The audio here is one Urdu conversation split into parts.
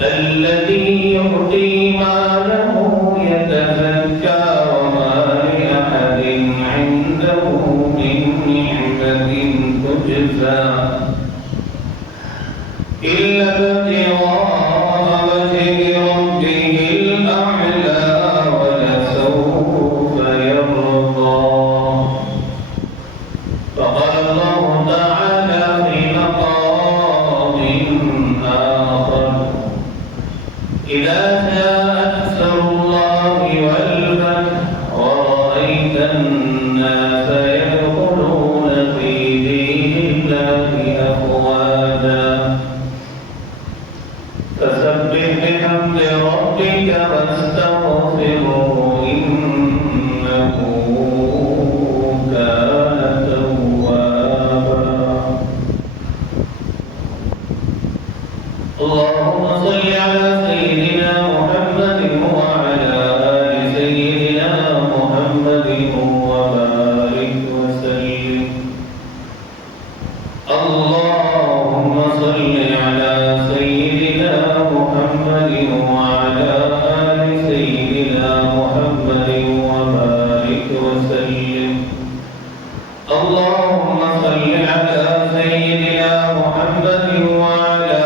الذي يؤتي ماله يتزكى وما لأحد عنده من نعمة تجزى إلا ابتغاء وجه ربه الأعلى ولسوف يرضى. فقال الله تعالى في مقام آخر: إذا جاء نصر الله والفتح ورأيت الناس يدخلون في دين الله أفواجا فسبح بحمد ربك واستغفره إنه كان توابا. اللهم صل على سيدنا محمد وعلى آل سيدنا محمد وبارك وسلم. اللهم صل على سيدنا محمد وعلى آل سيدنا محمد وبارك وسلم. اللهم صل على سيدنا محمد وعلى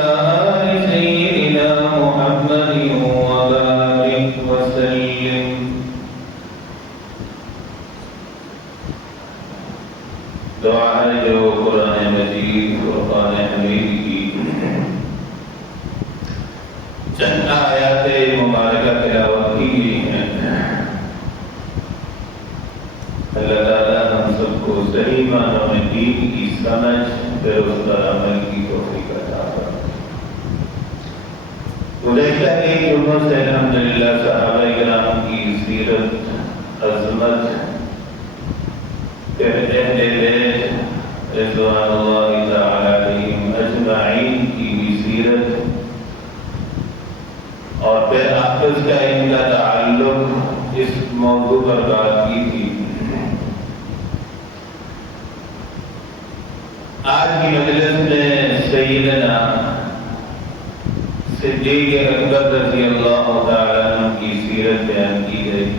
آل سيدنا محمد وبارك وسلم. دعا ہے جو قرآن مجید فرقان حمید کی چند آیات مبارکہ تلاوت کی گئی ہیں. اللہ تعالیٰ ہم سب کو صحیح معنوں میں دین کی سمجھ پھر اس پر عمل کی توفیق عطا فرمائے. گزشتہ ایک جمعوں سے الحمدللہ صحابہ کرام کی سیرت، عظمت، پھر اہل بیت رضوان اللہ تعالی علیہم اجمعین کی بھی سیرت اور پھر آپس کا ان کا تعلق اس موضوع پر بات کی تھی. آج کی مجلس میں سیدنا صدیق اکبر رضی اللہ تعالیٰ عنہ کی سیرت بیان کی گئی.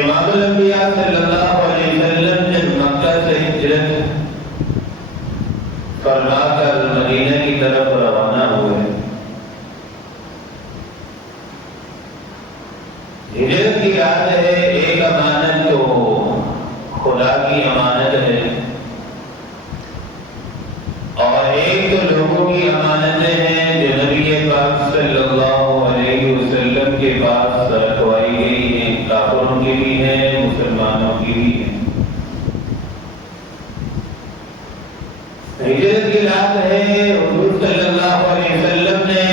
امام الانبیاء صلی اللہ علیہ وسلم جب مکہ سے ہجرت فرما کر مدینہ کی طرف روانہ ہوئے. ہجرت کی رات ہے، ایک امانت تو خدا کی امانت ہے اور ایک تو لوگوں کی امانتیں ہیں جو نبی پاک صلی اللہ علیہ وسلم کے پاس رکھوائی گئی ہیں. کافروں کی بھی ہیں، مسلمانوں کی بھی ہیں. ہجرت کی رات ہے، حضور صلی اللہ علیہ وسلم نے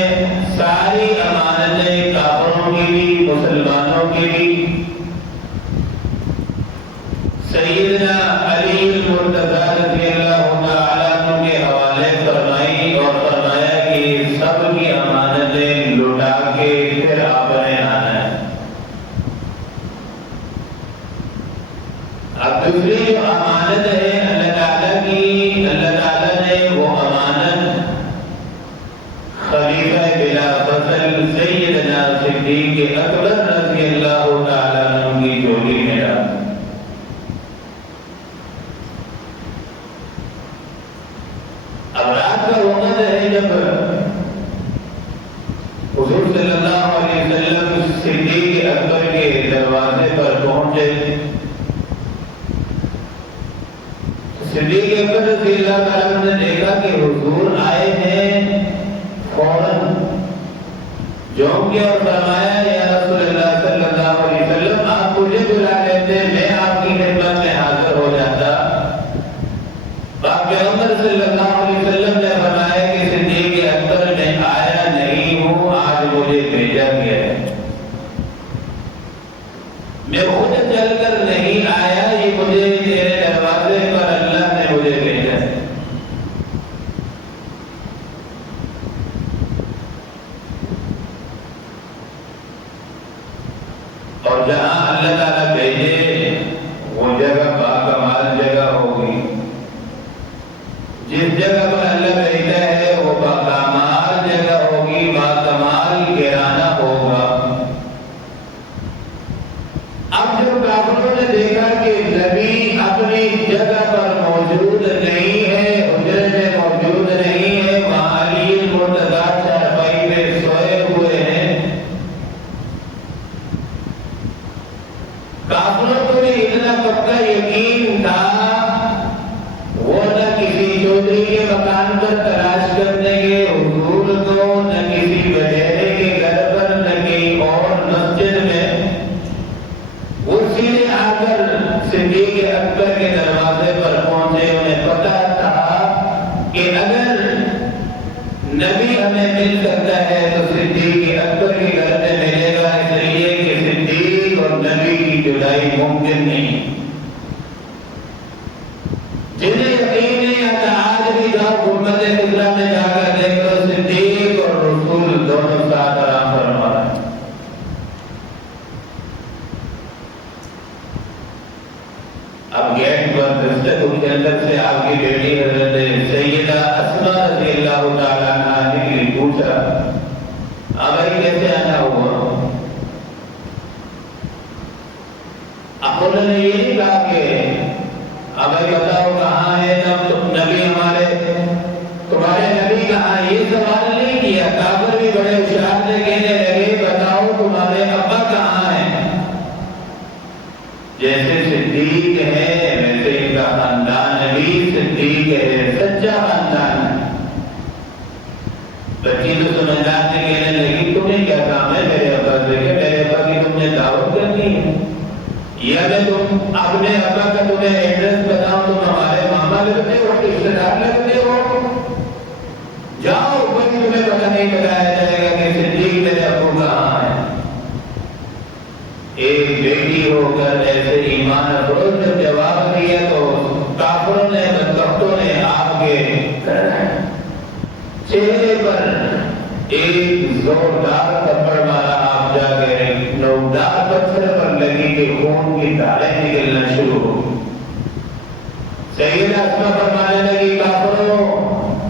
ساری امانتیں کافروں کی بھی مسلمانوں کی بھی سیدنا علی المرتضیٰ رضی اللہ تعالیٰ عنہ کے حوالے فرمائی اور فرمایا کہ سب کی امانتیں لٹا کے پھر آپ نے آنا ہے. اب دوسری جو امانت ہے اللہ تعالیٰ کی، اللہ تعالیٰ نے وہ امانت خلیفہ بلا فصل سیدنا صدیق اکبر رضی اللہ تعالیٰ عنہ کی جھولی میں ڈالی. اب رات کا وقت ہے جب حضور صلی اللہ علیہ وسلم صدیق اکبر کے دروازے پر پہنچے. صدیق اکبر رضی اللہ تعالیٰ نے دیکھا کہ حضور آئے ہیں. فوراً جھونک کے اور فرمایا یا رسول اللہ صلی اللہ علیہ وسلم آپ مجھے بلا لیتے، میں آپ کی خدمت میں حاضر ہو جاتا. پیغمبر صلی اللہ علیہ وسلم نے فرمایا کہ صدیق اکبر میں آیا نہیں ہوں، آج مجھے بھیجا گیا ہے. میں خود چل کر نہیں آیا، یہ مجھے تیرے دروازے پر اللہ نے مجھے بھیجا ہے. اور جہاں اللہ تعالیٰ بھیجے وہ جگہ باکمال جگہ ہوگی. جس جگہ پر اللہ بھیجتا ہے وہ باکمال جگہ ہوگی، باکمال گرانا ہوگا۔ اب جب کافروں نے دیکھا کہ نبی اپنی جگہ پر موجود نہیں ہے، حجرے میں موجود نہیں ہے، وہاں علی المرتضیٰ چارپائی پہ سوئے ہوئے ہیں، کافروں کو بھی اتنا پکا یقین تھا وہ نہ کسی چودھری کے مکان پر تلاش کرنے کے حضور کو، نہ کسی وڈیرے کے گھر پر، نہ کہیں اور مسجد میں، وہ سیدھے آ کر صدیق اکبر کے دروازے پر پہنچے۔ انہیں پتا تھا کہ اگر نبی ہمیں مل سکتا ہے تو صدیق اکبر کے گھر میں ملے گا، اس لیے کہ صدیق اور نبی کی جدائی ممکن نہیں۔ جنہیں یقین نہیں آتا آج بھی جاؤ امت اسلام میں جا کر دیکھ لو، صدیق اور رسول دونوں ساتھ آرام فرما رہے ہیں۔ اب گیٹ بند ان کے اندر سے آپ کی بیٹی حضرت سیدہ اسماء رضی اللہ تعالیٰ عنہ نکلی، پوچھا بھائی کیسے آنا ہوا؟ اب انہوں نے یہ نہیں کہا کہ بھائی بتاؤ کہاں ہے نبی ہمارے، تمہارے نبی کہاں، یہ سوال نہیں کیا۔ کافر بھی بڑے ہوشیار سے کہنے لگے بتاؤ تمہارے ابا کہاں ہیں؟ جیسے صدیق ہے ویسے ان کا خاندان بھی صدیق ہے، سچا خاندان ہے۔ بچی تو سمجھدار سے کہنے لگی تمہیں کیا کام ہے میرے ابا سے، کہ میرے ابا کی تم نے دعوت کرنی ہے، یا میں تم اپنے ابا کا تمہیں ایڈریس بتاؤں، تم ہمارے ماما لگتے ہو، رشتہ دار لگتے ہو، جاؤ کوئی تمہیں پتہ نہیں بتایا جائے گا کہ صدیق میرے ابو کہاں ہے۔ ایک بیٹی ہو کر ایسے ایمان افروز جب جواب دیا تو کافروں نے، بدبختوں نے آپ کے چہرے پر ایک زوردار تھپڑ مارا۔ آپ جا کے نوکدار پتھر پر لگی کہ خون کی دھاریں نکلنا شروع ہو گئی۔ سیدہ اسماء فرمانے لگی کافروں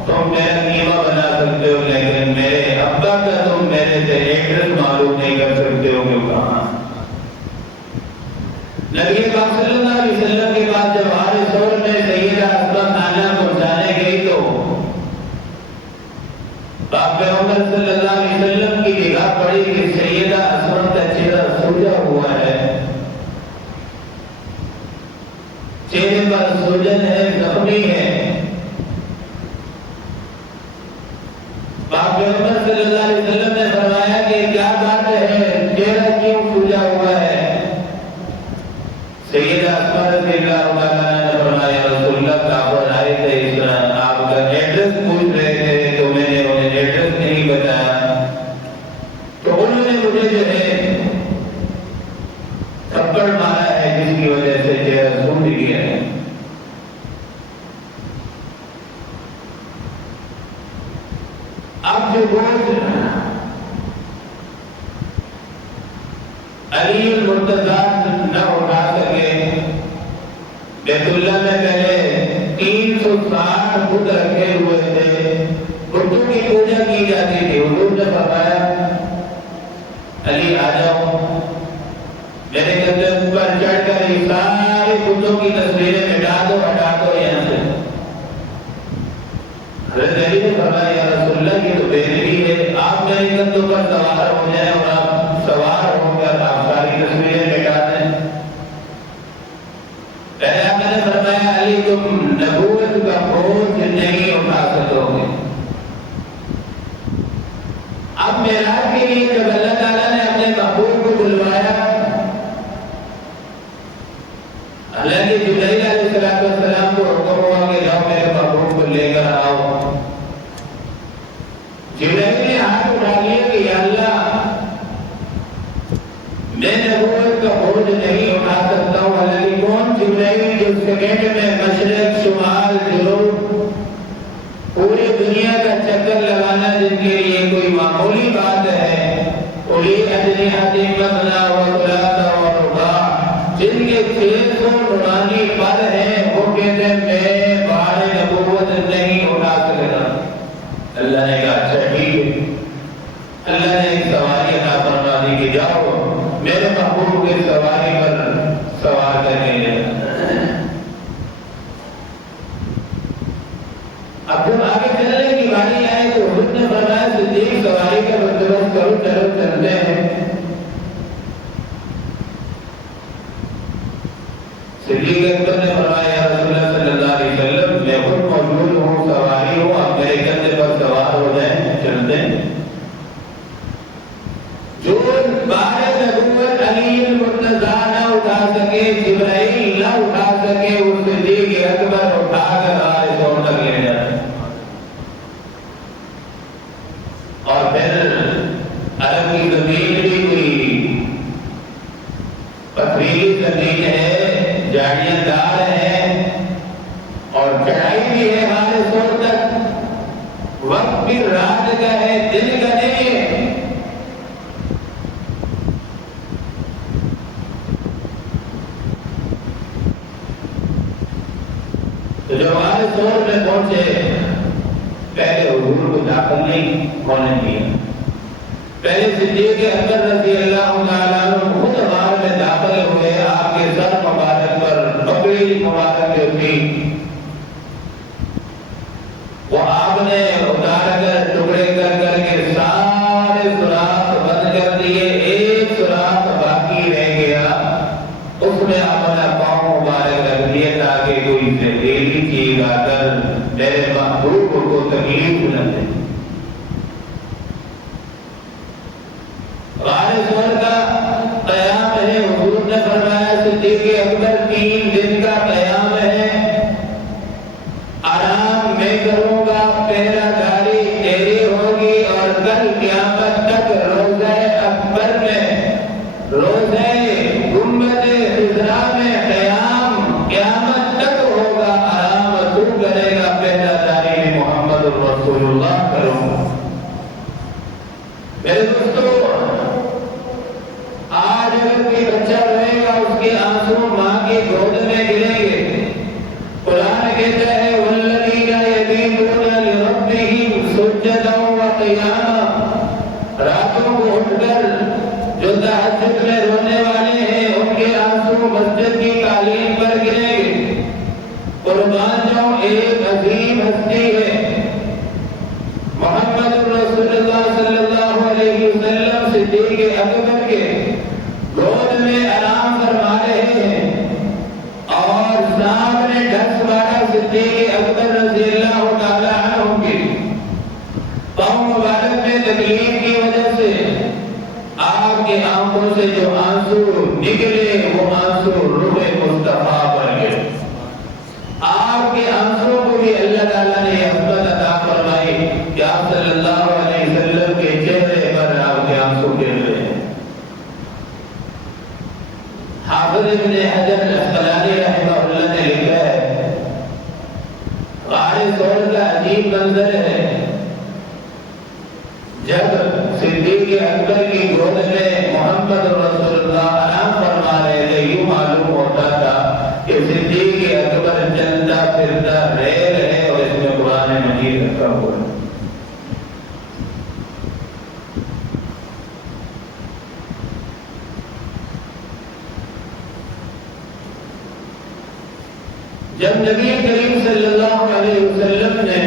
تم میرا قیمہ بنا سکتے ہو لیکن میرے ابا کا تم میرے سے ایڈریس معلوم نہیں کر سکتے ہو کہ وہ کہاں۔ نبی پاک صلی اللہ علیہ وسلم کے بعد جب ہر سور میں سیدہ اسماء کھانا پہنچانے گئی تو پاک پیغمبر صلی اللہ علیہ وسلم کی نگاہ پڑی کہ سیدہ اسماء کا چہرہ سوجا ہوا ہے، چہرے پر سوجن ہے، زخمی ہے۔ پاک پیغمبر صلی اللہ علیہ وسلم نے فرمایا کہ کیا بات ہے، چہرہ کیوں سوجا ہوا ہے؟ سیدہ اسماء رضی اللہ عنہا نے فرمایا رسول اللہ کافر آئے تھے، اس طرح آپ کا ایڈریس پوچھ رہے تھے تو میں نے انہیں ایڈریس نہیں بتایا، تو انہوں نے مجھے جو ہے تھپڑ مارا ہے جس کی وجہ سے چہرہ سوج گیا ہے۔ اب جو بوجھ علی المرتضیٰ نہ اٹھا سکے، بیت اللہ میں پہلے 360 بت رکھے ہوئے تھے، بتوں کی پوجا کی جاتی تھی۔ حضور نے فرمایا علی آ جاؤ، میرے قدم پر چڑھ کر یہ سارے بتوں کی تصویریں مٹا دو، ہٹا دو یہاں سے۔ حضرت علی نے فرمایا یا رسول اللہ یہ تو بے نبی ہے، آپ میرے کندھوں پر سوار ہو جائیں اور آپ سوار ہو کر آپ ساری تصویریں مٹا دیں۔ پہلے آپ نے فرمایا علی تم نبوت کا بوجھ نہیں اٹھا سکو گے۔ اب معراج کے لیے جب اللہ تعالیٰ نے اپنے محبوب کو بلوایا، حالانکہ جبرائیل علیہ السلام کو حکم ہوا کہ جاؤ میرے محبوب کو لے کر آؤ، جبرائیل نے ہاتھ اٹھا لیا کہ یا اللہ میں نبوت کا بوجھ نہیں اٹھا سکتا ہوں، حالانکہ کون جبرائیل جو سیکنڈ میں مشرق شمال اب جب آگے چلنے کی باری آئے تو حضور نے فرمایا صدیق سواری کا بندوبست کرو، چلو چلتے ہیں۔ صدیق اکبر نے فرمایا یا رسول اللہ صلی اللہ علیہ وسلم میں خود موجود ہوں، سواری ہوں، آپ میرے کندھے پر سوار ہو جائیں، چلتے ہیں۔ جو بار نبوت علی المرتضیٰ نہ اٹھا سکے، جبرائیل نہ اٹھا سکے، وہ صدیق اکبر اٹھا کر آج سور تک لے جاتے۔ اور پھر عرب کی زمین بھی کوئی پتھریلی زمین ہے، جھاڑیاں دار ہیں اور چڑھائی بھی ہے ہمارے سور تک، وقت بھی رات کا ہے، دن کا نہیں ہے۔ تو جب ہمارے سور میں پہنچے، پہلے حضور کو داخل نہیں ہونے دیا، پہلے صدیق اکبر رضی اللہ تعالیٰ عنہ خود غار میں داخل ہوئے، آپ کے سر مبارک پر پگڑی مبارک جو تھی وہ آپ نے اتار کر ٹکڑے کر کر کے سارے سوراخ بند کر دیے، ایک سوراخ باقی رہ گیا، اس میں اپنا پاؤں مبارک رکھ دیے تاکہ کوئی زہریلی چیز آ کر میرے محبوب کو تکلیف نہ دے۔ غار سور کا قیام ہے، حضور نے فرمایا صدیق اکبر 3 دن کا قیام ہے، آرام میں کروں گا، پہرا داری تیری ہوگی، اور کل قیامت تک روزہ اکبر میں، روزہ گنبد خضرا میں قیام قیامت تک ہوگا، آرام تو کرے گا، پہرا داری بھی محمد رسول اللہ کروں گا۔ میرے دوستو، آج اگر کوئی بچہ رہے گا، اس کے آنسو ماں کی گود میں گریں گے۔ قرآن کہتا ہے والذین یبیتون لربہم سجدا وقیاما، راتوں کو اٹھ کر جو تہجد میں رونے والے ہیں، ان کے آنسو مسجد کی قالین پر گریں گے۔ قربان جاؤں، ایک عظیم ہستی ہے، محمد رسول اللہ صلی اللہ علیہ وسلم صدیق اکبر کے گود میں آرام فرما رہے ہیں، اور سامنے ڈھس مارا صدیق اکبر رضی اللہ تعالیٰ عنہ کی پاؤں مبارک میں تکلیف کی وجہ سے آپ کے آنکھوں سے جو آنسو نکلے وہ آنسو روح مصطفیٰ پر گئے۔ آپ کے آنسو کو بھی اللہ تعالیٰ نے عظمت عطا فرمائی کہ آپ صلی اللہ علیہ وسلم کے چہرے پر آپ کے آنسو گر رہے ہیں۔ حافظ ابن حجر الاسقلانی رحمہ اللہ نے لکھا ہے، غار سور کا عجیب منظر ہے، جب صدیق اکبر کی گود میں محمد رسول اللہ آرام فرما رہے تھے، یوں معلوم ہوتا تھا کہ صدیق اکبر چلتا پھرتا ریل ہے اور اس میں قرآن مجید رکھا ہوا ہے۔ جب نبی کریم صلی اللہ علیہ وسلم نے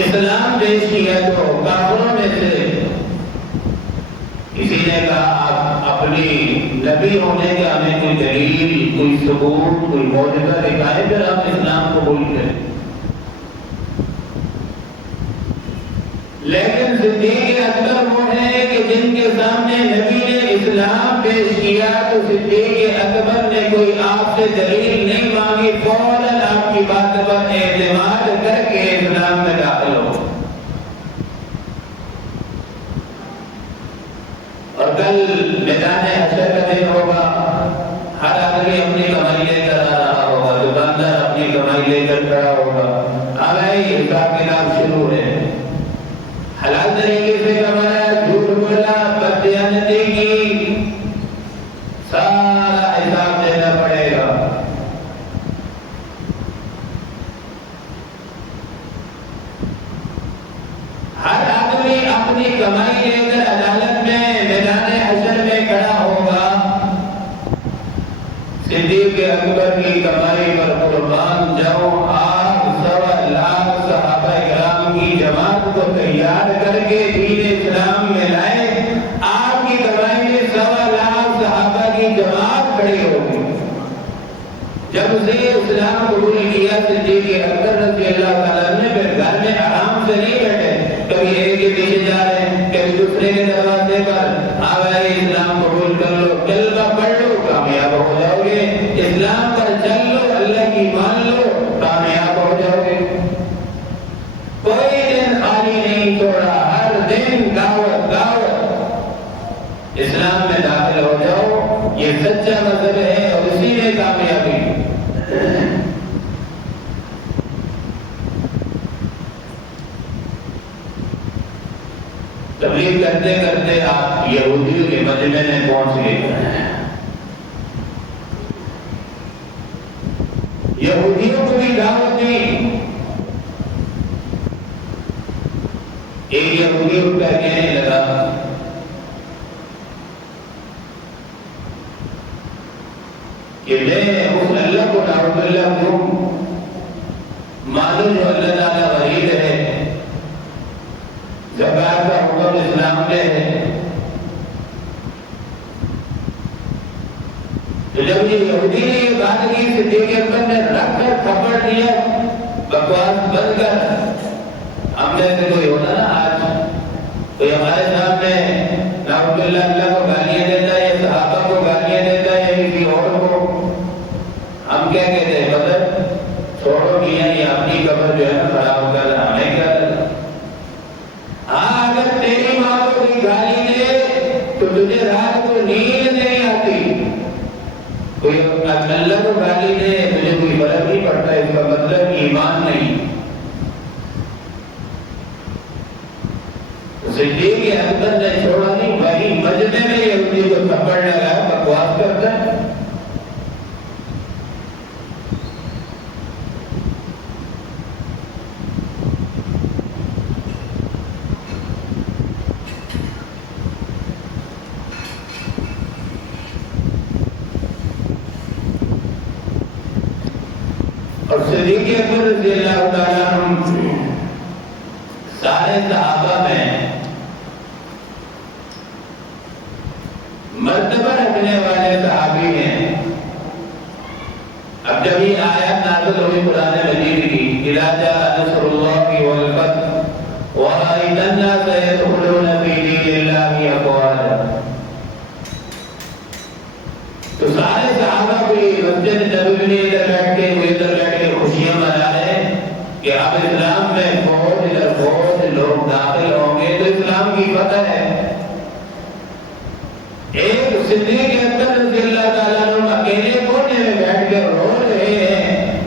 اسلام پیش کیا تو کافروں میں سے کسی نے کہا آپ اپنی نبی ہونے کا ہمیں کوئی دلیل، کوئی ثبوت، کوئی معجزہ دکھائے پھر ہم اسلام قبول کریں۔ لیکن صدیق اکبر وہ ہیں کہ جن کے سامنے نبی نے اسلام پیش کیا تو صدیق اکبر نے کوئی آپ سے دلیل نہیں مانگی، فوراً آپ کی بات پر اعتماد کر کے اسلام میں داخل ہو۔ اور کل میدان حشر کا دن ہوگا، ہر آدمی اپنی کمائی لے کر آ رہا ہوگا، دکاندار اپنی کمائی لے کر کھڑا ہوگا، ہمیں حساب کتاب شروع ہے، حلال طریقے سے کمایا، جھوٹ بولا، بددیانتی کی، سارا حساب دینا پڑے گا۔ ہر آدمی اپنی کمائی لے کر عدالت میں میدان حشر میں کھڑا ہوگا۔ صدیق اکبر کی کمائی پر قربان جاؤں آپ 1.25 لاکھ صحابہ کرام کی جماعت کو تیار کر کے دین اسلام میں لائے. آپ کی کمائی میں 1.25 لاکھ صحابہ کی جماعت کھڑی ہوگی. جب سے اسلام قبول کیا صدیق اکبر رضی اللہ تعالیٰ نے پھر گھر میں آرام سے نہیں بیٹھے. کبھی ایک کے پیچھے جا رہے ہیں, کبھی دوسرے کے دروازے پر آ گئے اسلام قبول کر لو, کلمہ پڑھ لو, کامیاب ہو جاؤ گے. اسلام پر چل لو, اللہ کی مان لو, کامیاب ہو جاؤ گے. کوئی دن خالی نہیں چھوڑا, ہر دن دعوت دعوت. اسلام میں داخل ہو جاؤ, یہ سچا مذہب ہے اور اسی میں کامیابی. تبلیغ کرتے کرتے آپ یہودیوں کے مجمع میں پہنچ گئے. یہودیوں کو بھی دعوت دی. ایک یہودی اٹھ کر کہنے لگا کہ میں اس اللہ کو نعوذ باللہ ہوں مانو جو اللہ تعالیٰ وحید ہے, زکات کا حکم اسلام میں ہے. تو جب یہ یہودی نے یہ بات کی, صدیق اکبر نے رکھ کر تھپڑ دیا, بکواس بند کر. ہم جیسے کوئی ہوتا نا آج, کوئی ہمارے سامنے نعوذ باللہ اللہ کو گالیاں دیتا ہے, یا صحابہ کو گالیاں دیتا ہے, یا کسی اور کو, ہم کیا کہتے ہیں بدر چھوڑو کیا, یہ اپنی قبر جو ہے نا خراب کر ہمیں کر. ہاں اگر تیری ماں کو کوئی گالی دے تو تجھے رات کو نیند نہیں آتی. کوئی اللہ کو گالی دے تجھے کوئی فرق نہیں پڑتا, اس کا مطلب ایمان نہیں. صدیق اکبر نے چھوڑا نہیں, وہی مجمع میں یہودی کو تھپڑ لگا, بکواس کرتا ہے. اور صدیق اکبر رضی اللہ تعالیٰ عنہ سارے صحابہ میں مرتبہ رکھنے والے صحابی ہیں. اب جب یہ آیت نازل ہوئی قرآن مجید کی, اذا جاء نصر اللہ والفتح ورأیت الناس يدخلون فی دین اللہ افواجا, تو سارے صحابہ بھی مسجد نبوی میں ادھر بیٹھ کے خوشیاں منا رہے ہیں کہ اب اسلام میں بہت لوگ داخل ہوں گے تو اسلام کی فتح ہے. ایک صدیق اکبر رضی اللہ تعالیٰ عنہ اکیلے کونے میں بیٹھ کر رو رہے ہیں.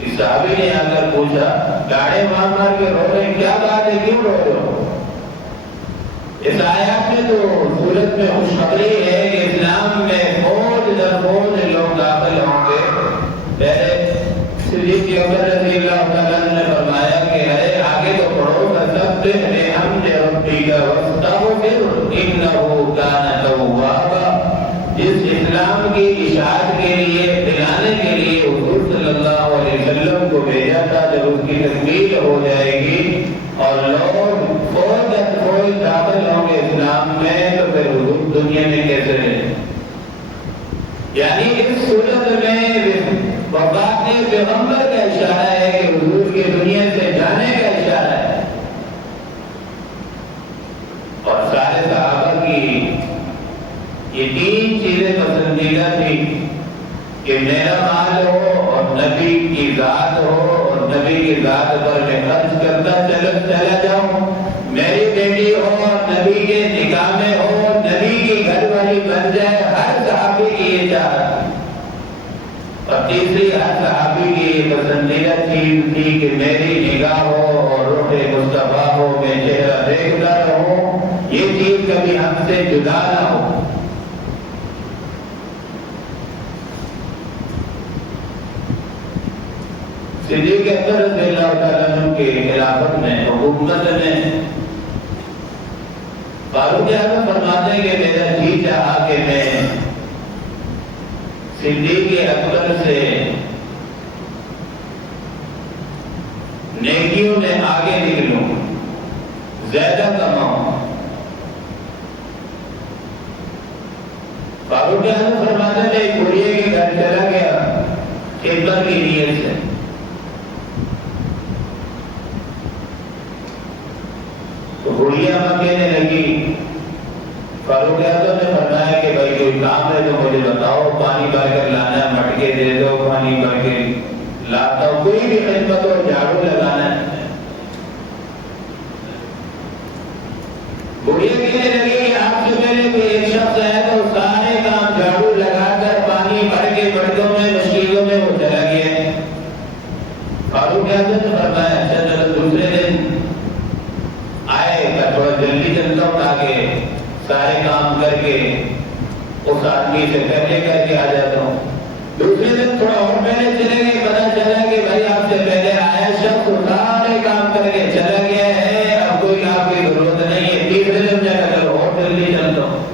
اس صحابی نے آ کر پوچھا, گاڑے مار کے رو رہے ہیں, کیا بات ہے, کیوں رو رہے ہو؟ اس آیات میں تو سورت میں خوشخبری ہے کہ اسلام میں فوج در فوج لوگ داخل ہوں گے. پہلے صدیق اکبر رضی اللہ تعالیٰ نے فرمایا کہ اے آگے تو پڑھو, فسبح بحمد ربک واستغفر انہ کان توابا. جس اسلام کی اشاعت کے لیے, پھیلانے کے لیے حضور صلی اللہ علیہ وسلم کو بھیجا تھا, جب اس کی تکمیل ہو جائے گی اور لوگ فوج در فوج داخل ہوں گے اسلام میں, تو پھر حضور دنیا میں کیسے رہیں؟ یعنی اس صورت میں وفات پیغمبر کا اشارہ ہے کہ حضور کے دنیا سے جانے کا اشارہ ہے. اور سارے صحابہ کی یہ 3 چیزیں پسندیدہ تھی کہ میرا مال ہو اور نبی کی ذات ہو, اور نبی کی ذات پر میں خرچ کرتا چلا جاؤں, میری بیٹی ہو اور نبی کے نکاح میں ہو, نبی کی گھر والی بن جائے. ہر صحابی کی یہ چاہت. اور تیسری ہر صحابی کی یہ پسندیدہ چیز تھی کہ میری نگاہ ہو اور روح مصطفیٰ ہو, میں چہرہ دیکھتا رہوں, یہ چیز کبھی ہم سے جدا نہ ہو. صدیق اکبر رضی اللہ تعالیٰ عنہ کے خلافت میں, حکومت میں, فاروق اعظم فرماتے ہیں کہ میرا جی چاہا کہ میں صدیق اکبر سے نیکیوں میں آگے نکلوں، زیادہ کماؤں۔ فاروق اعظم فرماتے میں ایک بڑھیا کے گھر چلا گیا خدمت کی نیت سے۔ تو بڑھیا ماں کہنے لگی، فاروق اعظم نے فرمایا کہ بھائی کوئی کام ہے تو مجھے بتاؤ، پانی بھر کر لانا ہے، مٹکے دے دو، پانی بھر کے لاتا ہوں، کوئی بھی خدمت ہو، جھاڑو لگانا ہے۔ بڑھیا کہنے لگی کہ آپ سے پہلے کوئی ایک شخص ہے تو سارے کام جھاڑو لگا کر پانی بھر کے بڑکوں میں مشکلوں میں وہ چلا گیا۔ فاروق اعظم نے فرمایا اچھا چلو دوسرے دن آئے گا، تھوڑا جلدی چلتا ہوں تاکہ سارے کام کر کے اس آدمی سے پہلے کر کے آ جاتا ہوں۔ دوسرے دن تھوڑا اور پہلے چلے گئے، پتا چلا کہ بھائی آپ سے پہلے آیا شخص سارے کام کر کے چلا گیا ہے، اب کوئی آپ کی ضرورت نہیں ہے۔ تیسرے دن جا کر اور جلدی چلتا ہوں۔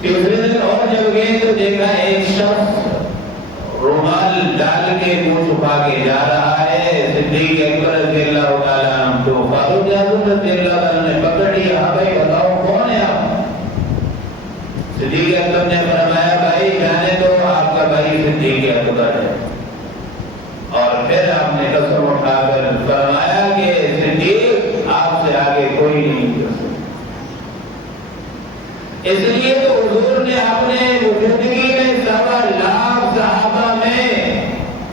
تیسرے دن اور جب گئے تو دیکھا ایک شخص رومال ڈال کے منہ چھپا کے جا رہا ہے۔ صدیق اکبر رضی اللہ تعالیٰ عنہ تو فاروق اعظم رضی اللہ تعالیٰ نے پکڑ لیا، ہاں بھائی بتاؤ کون ہے آپ؟ صدیق اکبر نے فرمایا بھائی جانے دو، آپ کا بھائی صدیق اکبر ہے۔ اور پھر آپ نے قسم اٹھا کر فرمایا کہ صدیق آپ سے آگے کوئی نہیں کر سکتا۔ اس لیے تو حضور نے اپنے موجودگی میں 1.25 صحابہ میں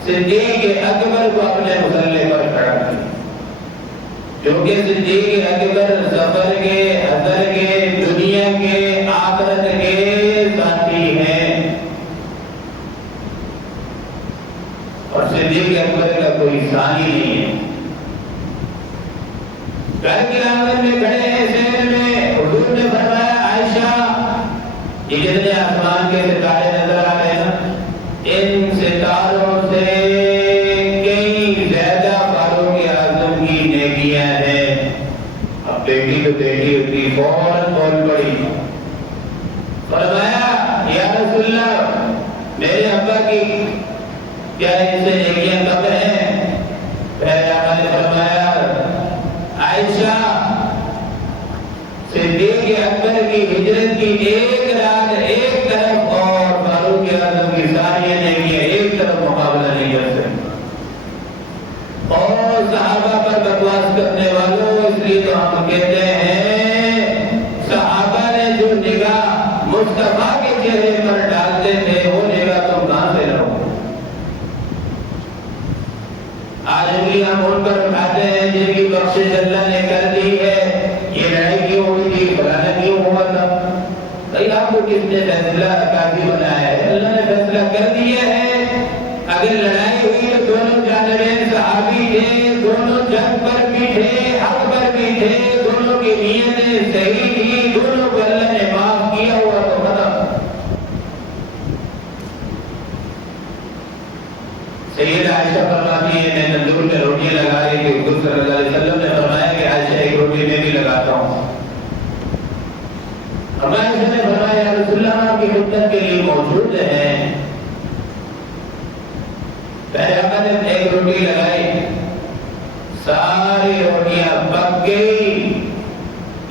صدیق اکبر کو اپنے مسلح پر کھڑا کیا، کیونکہ صدیق اکبر سفر کے، حضر کے، دنیا کے، آخرت کے ساتھی ہیں، اور صدیق اکبر کا کوئی ثانی نہیں ہے۔ گھر کے آنگن میں کھڑے ہیں شہر میں، حضور نے فرمایا عائشہ یہ جتنے آسمان کے ستارے نظر آ رہے ہیں نا، ان ستاروں سے کئی زیادہ فاروق اعظم کی نیکیاں ہیں۔ اب بیٹی تو بیٹی ہوتی فوراً بول پڑی، فرمایا یا رسول اللہ میرے ابا کی کیا ان سے نیکیاں کم ہیں؟ پہلے آقا نے فرمایا عائشہ صدیق اکبر کی ہجرت کی ایک رات ایک طرف اور فاروق اعظم کی ساری نیکیاں ایک طرف مقابلہ نہیں کر سکتی۔ اور صحابہ پر بکواس کرنے والوں، اس لیے تو ہم کہتے ہیں صحابہ نے جو نگاہ مصطفیٰ کے چہرے پر ڈالتے تھے وہ نگاہ تم کہاں سے لو؟ آج انگلیاں مول پر اٹھاتے ہیں جن کی بخشش اللہ نے کر دی ہے، یہ لڑائی کیوں ہوئی تھی، فلانا کیوں ہوا تھا؟ بھائی آپ کو کس نے فیصلہ کافی بنایا ہے؟ اللہ نے فیصلہ کر دیا ہے۔ اگر لڑائی ہوئی تو دونوں جانبین صحابی تھے، دونوں جنگ پر بھی تھے، حق پر بھی تھے، دونوں کی نیتیں صحیح تھی، دونوں کو اللہ نے معاف کیا ہوا تو ختم۔ سید عائشہ فرماتی ہے میں تندور میں روٹیاں لگا رہی تھی، حضور صلی اللہ علیہ وسلم نے فرمایا کہ عائشہ ایک روٹی میں بھی لگاتا ہوں۔ عائشہ نے فرمایا یا رسول اللہ آپ کی خدمت کے لیے موجود ہیں۔ پہلے آقا نے ایک روٹی لگائی، ساری روٹیاں پک گئی،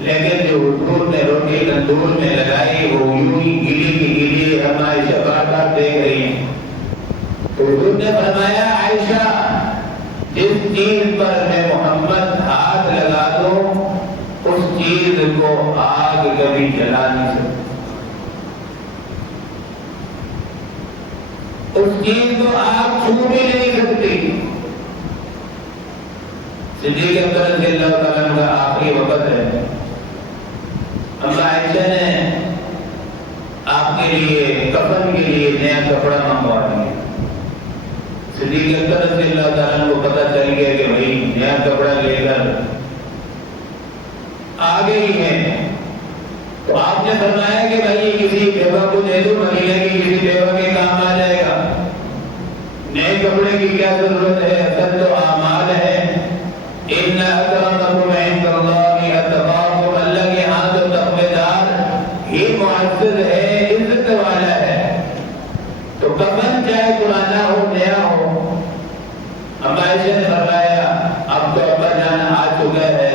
لیکن جو حضور نے روٹی تندور میں لگائی وہ یوں ہی گلی کی گلی عائشہ بار بار دیکھ رہی ہیں۔ حضور نے فرمایا عائشہ جس چیز پر میں محمد ہاتھ لگا دوں اس چیز کو آگ کبھی جلا نہیں سکتی، اس چیز کو آگ چھو بھی نہیں سکتی۔ صدیق اکبر رضی اللہ تعالیٰ عنہ کا آخری وقت ہے، اما عائشہ نے آپ کے لیے کفن کے لیے نیا کپڑا منگوا دیا۔ صدیق اکبر رضی اللہ تعالیٰ عنہ کو پتہ چل گیا کہ بھائی نیا کپڑا لے کر آ گئی ہے، تو آپ نے فرمایا کہ بھائی کسی بیوہ کو دے دو، مدینے کی کسی بیوہ کے کام آ جائے گا۔ نئے کپڑے کی کیا ضرورت ہے؟ اصل تو اعمال ہے۔ ان اکرمکم عند اللہ اتقاکم، اللہ کے ہاں تو تقوی دار ہی معزز ہے، عزت والا ہے۔ چاہے پرانا ہو نیا ہو. اما عائشہ نے فرمایا اب تو ابا جان آ چکا ہے.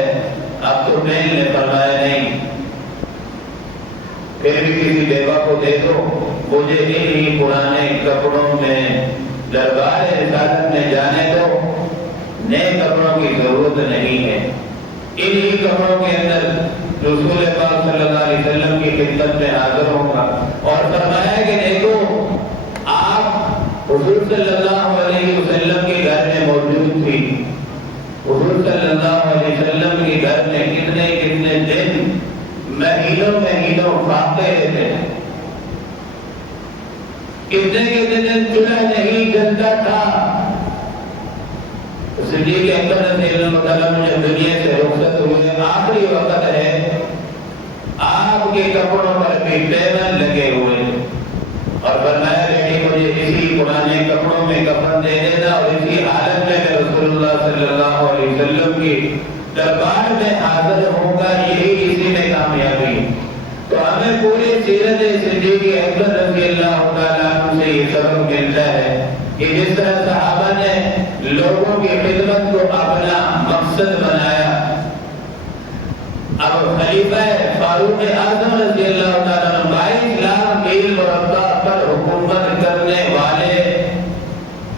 اب تو بہن نے فرمایا نہیں، پھر بھی کسی بیوہ کو دے دو، مجھے انہی پرانے کپڑوں میں دربار رسالت میں جانے دو، نئے کپڑوں کی ضرورت نہیں ہے. انہی کپڑوں کے اندر رسول پاک صلی اللہ علیہ وسلم کی خدمت میں حاضر ہوں گا. اور فرمایا کہ دیکھو آپ حضور صلی اللہ علیہ وسلم کے گھر میں موجود تھی. حضور صلی اللہ علیہ وسلم کے گھر میں کتنے کتنے دن مہینوں فاقے رہتے ہیں. کتنے دن چولہا نہیں جلتا تھا. صدیق اکبر رضی اللہ عنہ جب دنیا سے رخصت ہوئے، آخری وقت ہے، آپ کے کپڑوں پر بھی پیون لگے ہوئے اور فرمایا بیٹی مجھے اسی پرانے کپڑوں میں کفن دے دینا اور اسی حالت میں رسول اللہ صلی اللہ علیہ وسلم کی دربار میں حاضر ہوگا، یہی اسی میں کامیابی. تو ہمیں پوری سیرت صدیق اکبر رضی اللہ تعالیٰ عنہ سے یہ سبق ملتا ہے کہ جس طرح صحابہ نے لوگوں کی خدمت کو اپنا مقصد بنایا، اب خلیفہ فاروق اعظم رضی اللہ تعالیٰ عنہ 22 لاکھ میل مربع پر حکومت کرنے والے،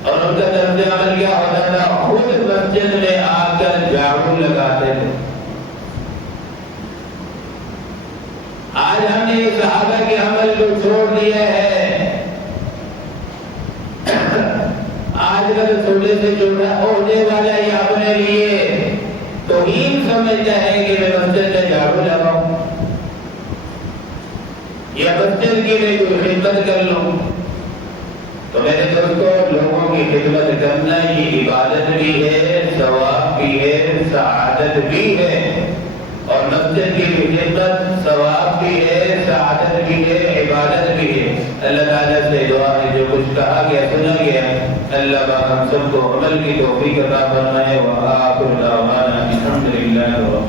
اور ان کا طرز عمل کیا ہوتا تھا؟ خود مسجد میں آ کر جھاڑو لگاتے تھے. آج ہم نے صحابہ کے عمل کو چھوڑ دیا ہے. آج کل چھوٹے سے چھوٹا عہدے والا ہی اپنے لیے توہین سمجھتا ہے کہ میں مسجد میں جھاڑو لگاؤں یا مسجد کی میں کوئی خدمت کر لوں. تو میرے دوستوں، لوگوں کی خدمت کرنا یہ عبادت بھی ہے، ثواب بھی ہے، سعادت بھی ہے. اور مسجد کی خدمت ثواب بھی ہے، سعادت بھی ہے، عبادت بھی ہے. اللہ تعالیٰ سے دعا ہے جو کچھ کہا گیا سنا گیا اللہ پاک ہم سب کو عمل کی توفیق عطا فرمائے. وآخر دعوانا الحمدللہ.